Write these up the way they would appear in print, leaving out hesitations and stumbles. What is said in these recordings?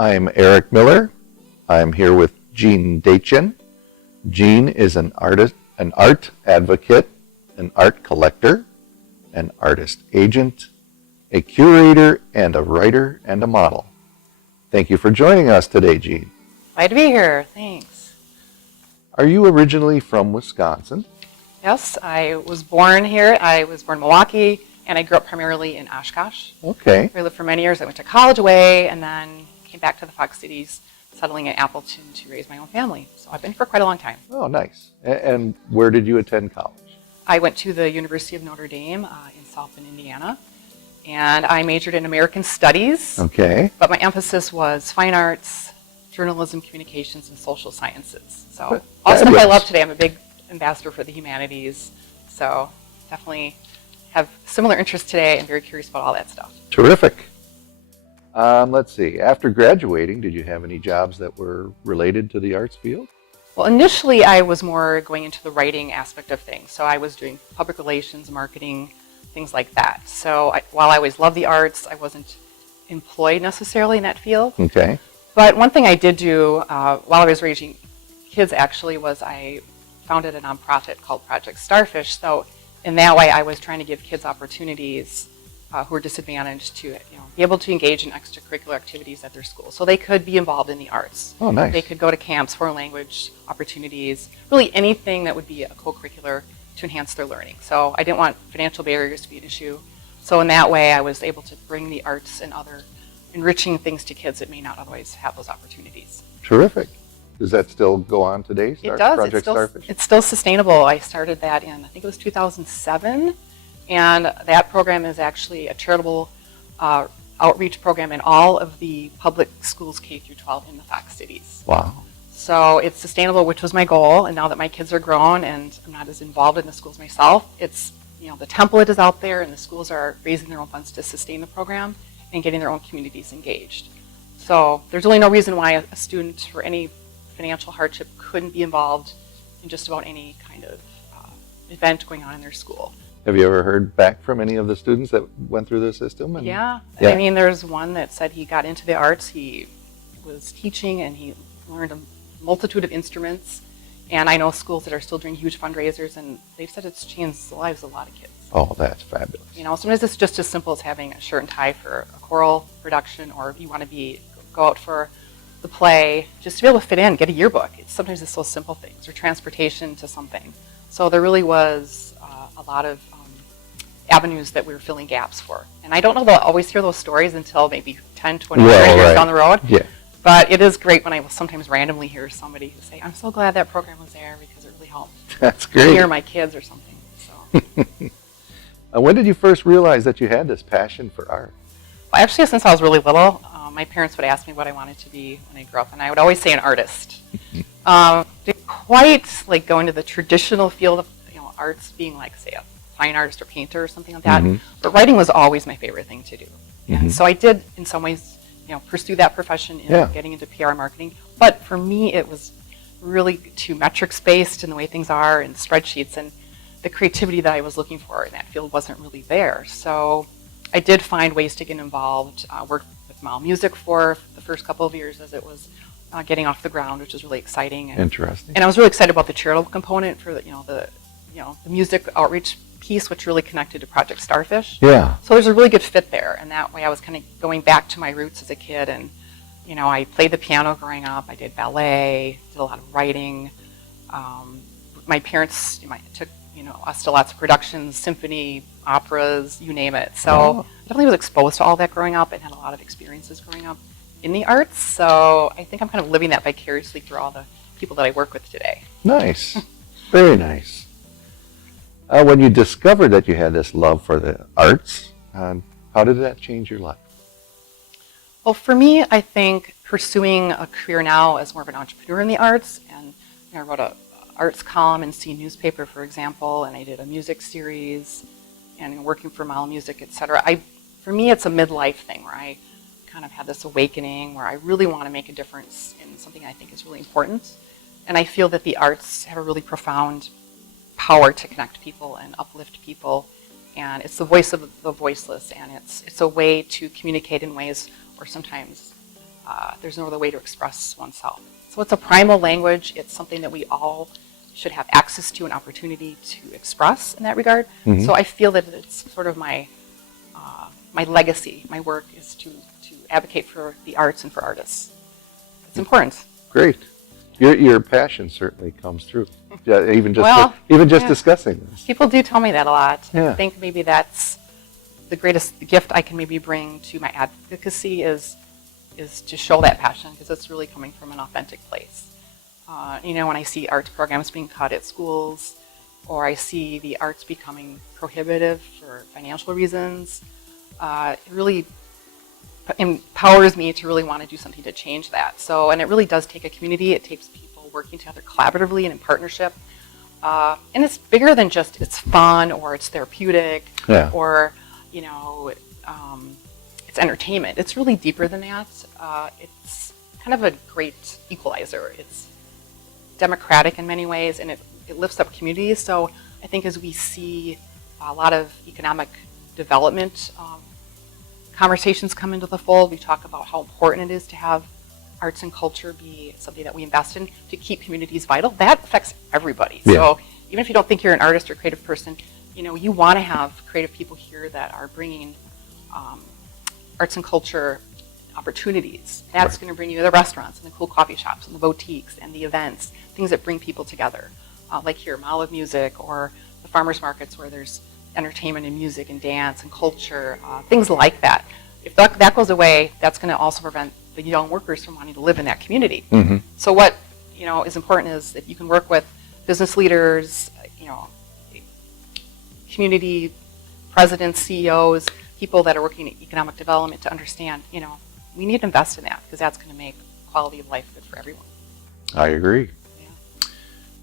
I'm Eric Miller. I'm here with Jean Detjen. Jean is an artist, an art advocate, an art collector, an artist agent, a curator, and a writer and a model. Thank you for joining us today, Jean. Glad to be here. Thanks. Are you originally from Wisconsin? Yes, I was born here. I was born in Milwaukee, and I grew up primarily in Oshkosh. Okay. I lived for many years. I went to college away, and then came back to the Fox Cities, settling in Appleton to raise my own family. So I've been here for quite a long time. Oh, nice. And where did you attend college? I went to the University of Notre Dame in South Bend, Indiana, and I majored in American Studies. Okay. But my emphasis was fine arts, journalism, communications, and social sciences. So all stuff I love today. I'm a big ambassador for the humanities, so definitely have similar interests today and very curious about all that stuff. Terrific. Let's see. After graduating, did you have any jobs that were related to the arts field? Well, initially I was more going into the writing aspect of things. So I was doing public relations, marketing, things like that. So while I always loved the arts, I wasn't employed necessarily in that field. Okay. But one thing I did do while I was raising kids actually was I founded a nonprofit called Project Starfish. So in that way I was trying to give kids opportunities who are disadvantaged to be able to engage in extracurricular activities at their school. So they could be involved in the arts. Oh, nice. They could go to camps, foreign language opportunities, really anything that would be a co-curricular to enhance their learning. So I didn't want financial barriers to be an issue. So in that way I was able to bring the arts and other enriching things to kids that may not otherwise have those opportunities. Terrific. Does that still go on today? It does. Project Starfish? It's still sustainable. I started that in, I think it was 2007, and that program is actually a charitable outreach program in all of the public schools K through 12 in the Fox Cities. Wow. So it's sustainable, which was my goal, and now that my kids are grown and I'm not as involved in the schools myself, it's, the template is out there and the schools are raising their own funds to sustain the program and getting their own communities engaged. So there's really no reason why a student for any financial hardship couldn't be involved in just about any kind of event going on in their school. Have you ever heard back from any of the students that went through the system? Yeah. I mean, there's one that said he got into the arts, he was teaching and he learned a multitude of instruments, and I know schools that are still doing huge fundraisers and they've said it's changed the lives of a lot of kids. Oh, that's fabulous. Sometimes it's just as simple as having a shirt and tie for a choral production, or if you want to go out for the play, just to be able to fit in, get a yearbook. Sometimes it's those simple things, or transportation to something. So there really was a lot of avenues that we were filling gaps for. And I don't know they'll always hear those stories until maybe 10, 20, 30 years down the road. Yeah. But it is great when I will sometimes randomly hear somebody who say, I'm so glad that program was there because it really helped. That's great. Hear my kids or something. So. When did you first realize that you had this passion for art? Well, actually, since I was really little, my parents would ask me what I wanted to be when I grew up, and I would always say an artist. Didn't quite go into the traditional field of arts, being like, say, a fine artist or painter or something like that. But writing was always my favorite thing to do. And so I did, in some ways, pursue that profession in getting into PR marketing. But for me, it was really too metrics-based in the way things are and spreadsheets, and the creativity that I was looking for in that field wasn't really there. So I did find ways to get involved, worked with Mal Music for the first couple of years as it was getting off the ground, which was really exciting. And, interesting. And I was really excited about the charitable component for the music outreach piece, which really connected to Project Starfish. Yeah. So there's a really good fit there, and that way I was kind of going back to my roots as a kid. And I played the piano growing up. I did ballet, did a lot of writing. My parents took us to lots of productions, symphony, operas, you name it. So I definitely was exposed to all that growing up and had a lot of experiences growing up in the arts. So I think I'm kind of living that vicariously through all the people that I work with today. Nice. Very nice. When you discovered that you had this love for the arts, how did that change your life? Well, for me, I think pursuing a career now as more of an entrepreneur in the arts, and I wrote an arts column in C newspaper, for example, and I did a music series, and working for Mal Music, etc. For me, it's a midlife thing where I kind of had this awakening where I really want to make a difference in something I think is really important, and I feel that the arts have a really profound power to connect people and uplift people, and it's the voice of the voiceless, and it's a way to communicate in ways where sometimes there's no other way to express oneself. So it's a primal language. It's something that we all should have access to, an opportunity to express in that regard. Mm-hmm. So I feel that it's sort of my legacy. My work is to advocate for the arts and for artists. It's important. Great. Your passion certainly comes through. Yeah, even just Yeah. discussing this. People do tell me that a lot. Yeah. I think maybe that's the greatest gift I can maybe bring to my advocacy is to show that passion, because it's really coming from an authentic place. When I see arts programs being cut at schools, or I see the arts becoming prohibitive for financial reasons, it really empowers me to really want to do something to change that. So, and it really does take a community. It takes people working together collaboratively and in partnership. And it's bigger than just it's fun or it's therapeutic or, it's entertainment. It's really deeper than that. It's kind of a great equalizer. It's democratic in many ways, and it lifts up communities. So I think as we see a lot of economic development conversations come into the fold, we talk about how important it is to have arts and culture be something that we invest in to keep communities vital. That affects everybody. Yeah. So even if you don't think you're an artist or creative person, you want to have creative people here that are bringing arts and culture opportunities. That's going to bring you the restaurants and the cool coffee shops and the boutiques and the events, things that bring people together. Like here, Mall of Music, or the farmers markets where there's entertainment and music and dance and culture, things like that. If that goes away, that's going to also prevent the young workers from wanting to live in that community. Mm-hmm. So what is important is that you can work with business leaders, community presidents, CEOs, people that are working in economic development to understand, we need to invest in that, because that's going to make quality of life good for everyone. I agree. Yeah.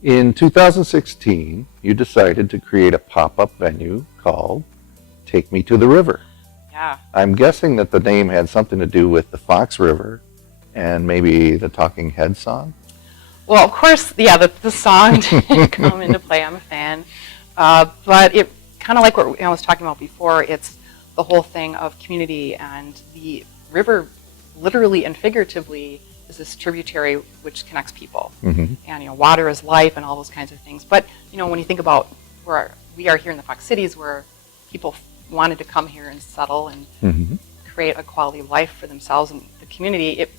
In 2016, you decided to create a pop-up venue called Take Me to the River. Yeah. I'm guessing that the name had something to do with the Fox River and maybe the Talking Heads song. Well, of course, the song didn't come into play. I'm a fan. But it kind of like what I was talking about before, it's the whole thing of community, and the river literally and figuratively is this tributary which connects people. Mm-hmm. And water is life and all those kinds of things. But when you think about where we are here in the Fox Cities, where people wanted to come here and settle and Mm-hmm. create a quality of life for themselves and the community, it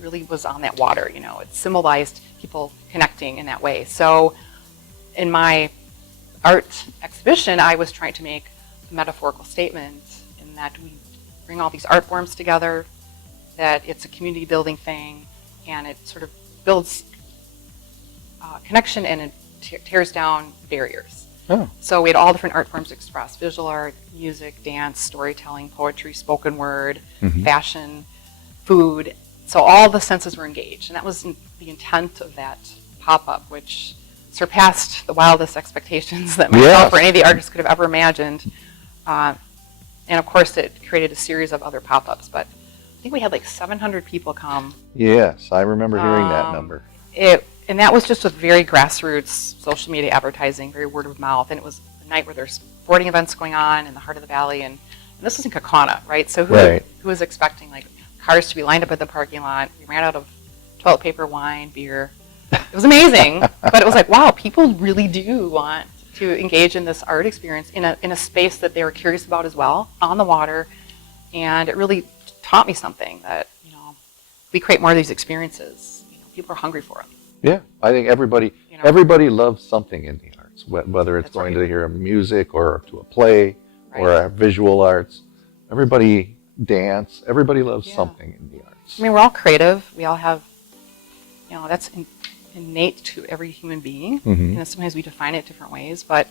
really was on that water. It symbolized people connecting in that way. So in my art exhibition, I was trying to make a metaphorical statement in that we bring all these art forms together, that it's a community building thing, and it sort of builds connection, and it tears down barriers. Oh. So we had all different art forms expressed: visual art, music, dance, storytelling, poetry, spoken word, Mm-hmm. fashion, food. So all the senses were engaged, and that was the intent of that pop-up, which surpassed the wildest expectations that myself or any of the artists could have ever imagined. And of course, it created a series of other pop-ups, but I think we had like 700 people come. Yes, I remember hearing that number. And that was just with very grassroots social media advertising, very word of mouth. And it was a night where there's sporting events going on in the heart of the valley. And this was in Kaukauna, right? So who was expecting like cars to be lined up at the parking lot? We ran out of toilet paper, wine, beer. It was amazing. But it was like, wow, people really do want to engage in this art experience in a space that they were curious about as well, on the water. And it really taught me something, that we create more of these experiences. People are hungry for them. Yeah, I think everybody loves something in the arts, whether it's going to hear music or to a play or visual arts. Everybody dance. Everybody loves something in the arts. I mean, we're all creative. We all have, that's innate to every human being. Mm-hmm. Sometimes we define it different ways, but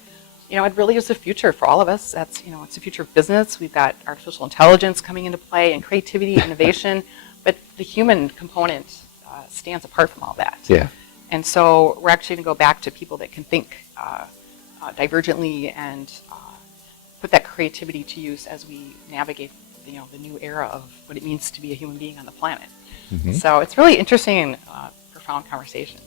it really is the future for all of us. That's it's the future of business. We've got artificial intelligence coming into play, and creativity, innovation, but the human component stands apart from all that. Yeah. And so we're actually going to go back to people that can think divergently and put that creativity to use as we navigate the new era of what it means to be a human being on the planet. Mm-hmm. So it's really interesting and profound conversation.